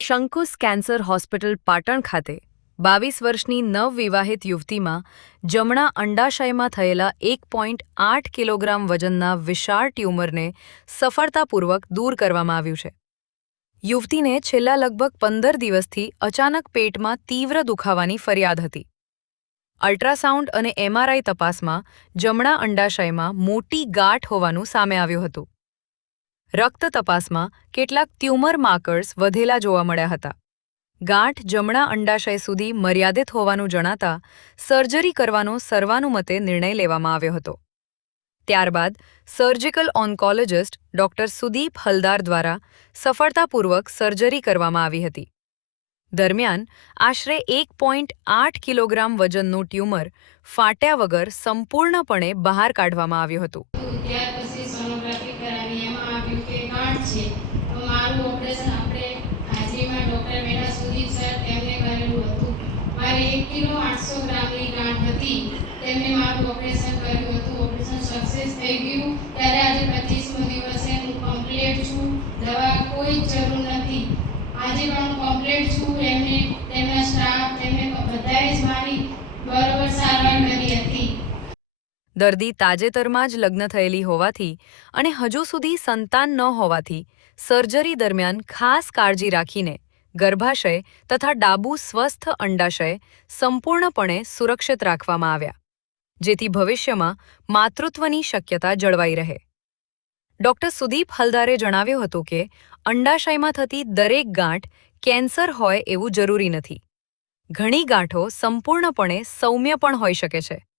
Shankus cancer hospital Patan ખાતે 22 વર્ષની નવવિવાહિત યુવતીમાં જમણા અંડાશયમાં થયેલા 1.8 કિલોગ્રામ વજનના વિશાળ ટ્યુમરને સફળતાપૂર્વક દૂર કરવામાં આવ્યું છે. યુવતીને છેલ્લા લગભગ 15 દિવસથી અચાનક પેટમાં તીવ્ર દુખાવાની ફરિયાદ હતી. અલ્ટ્રાસાઉન્ડ અને MRI તપાસમાં જમણા અંડાશયમાં મોટી ગાંઠ હોવાનું સામે આવ્યું હતું. રક્ત તપાસમાં કેટલાક ટ્યુમર માર્કર્સ વધેલા જોવા મળ્યા હતા. ગાંઠ જમણા અંડાશય સુધી મર્યાદિત હોવાનું જણાતા સર્જરી કરવાનો સર્વાનુમતે નિર્ણય લેવામાં આવ્યો હતો. ત્યારબાદ surgical oncologist doctor Sudeep Haldar દ્વારા સફળતાપૂર્વક સર્જરી કરવામાં આવી હતી. દરમિયાન આશરે 1.8 કિલોગ્રામ વજનનું ટ્યુમર ફાટ્યા વગર સંપૂર્ણપણે બહાર કાઢવામાં આવ્યું હતું. ત્યાર પછી સોનોગ્રાફી કરાવી એમાં આવ્યું કે ગાંઠ છે. તો મારું ઓપરેશન આપણે હાજરીમાં ડૉક્ટર મેડા સુદીપ સર તેમને કરેલું હતું. મારી 1 કિલો 800 ગ્રામની ગાંઠ હતી. તેમને મારું ઓપરેશન કર્યું હતું. ઓપરેશન સક્સેસ થઈ ગયું. ત્યારે આજે 25મો દિવસ છે. હું કમ્પ્લીટ છું. દવા કોઈ જ જરૂર નથી. આજે પણ હું કમ્પ્લીટ છું. એમને તેમના સ્ટાફ તેમને બધાએ જ મારી બરોબર સારવાર કરી હતી. દર્દી તાજેતરમાં જ લગ્ન થયેલી હોવાથી અને હજુ સુધી સંતાન ન હોવાથી સર્જરી દરમિયાન ખાસ કાળજી રાખીને ગર્ભાશય તથા ડાબુ સ્વસ્થ અંડાશય સંપૂર્ણપણે સુરક્ષિત રાખવામાં આવ્યા, જેથી ભવિષ્યમાં માતૃત્વની શક્યતા જળવાઈ રહે. ડોક્ટર સુદીપ હલદારે જણાવ્યું હતું કે અંડાશયમાં થતી દરેક ગાંઠ કેન્સર હોય એવું જરૂરી નથી. ઘણી ગાંઠો સંપૂર્ણપણે સૌમ્ય પણ હોઈ શકે છે.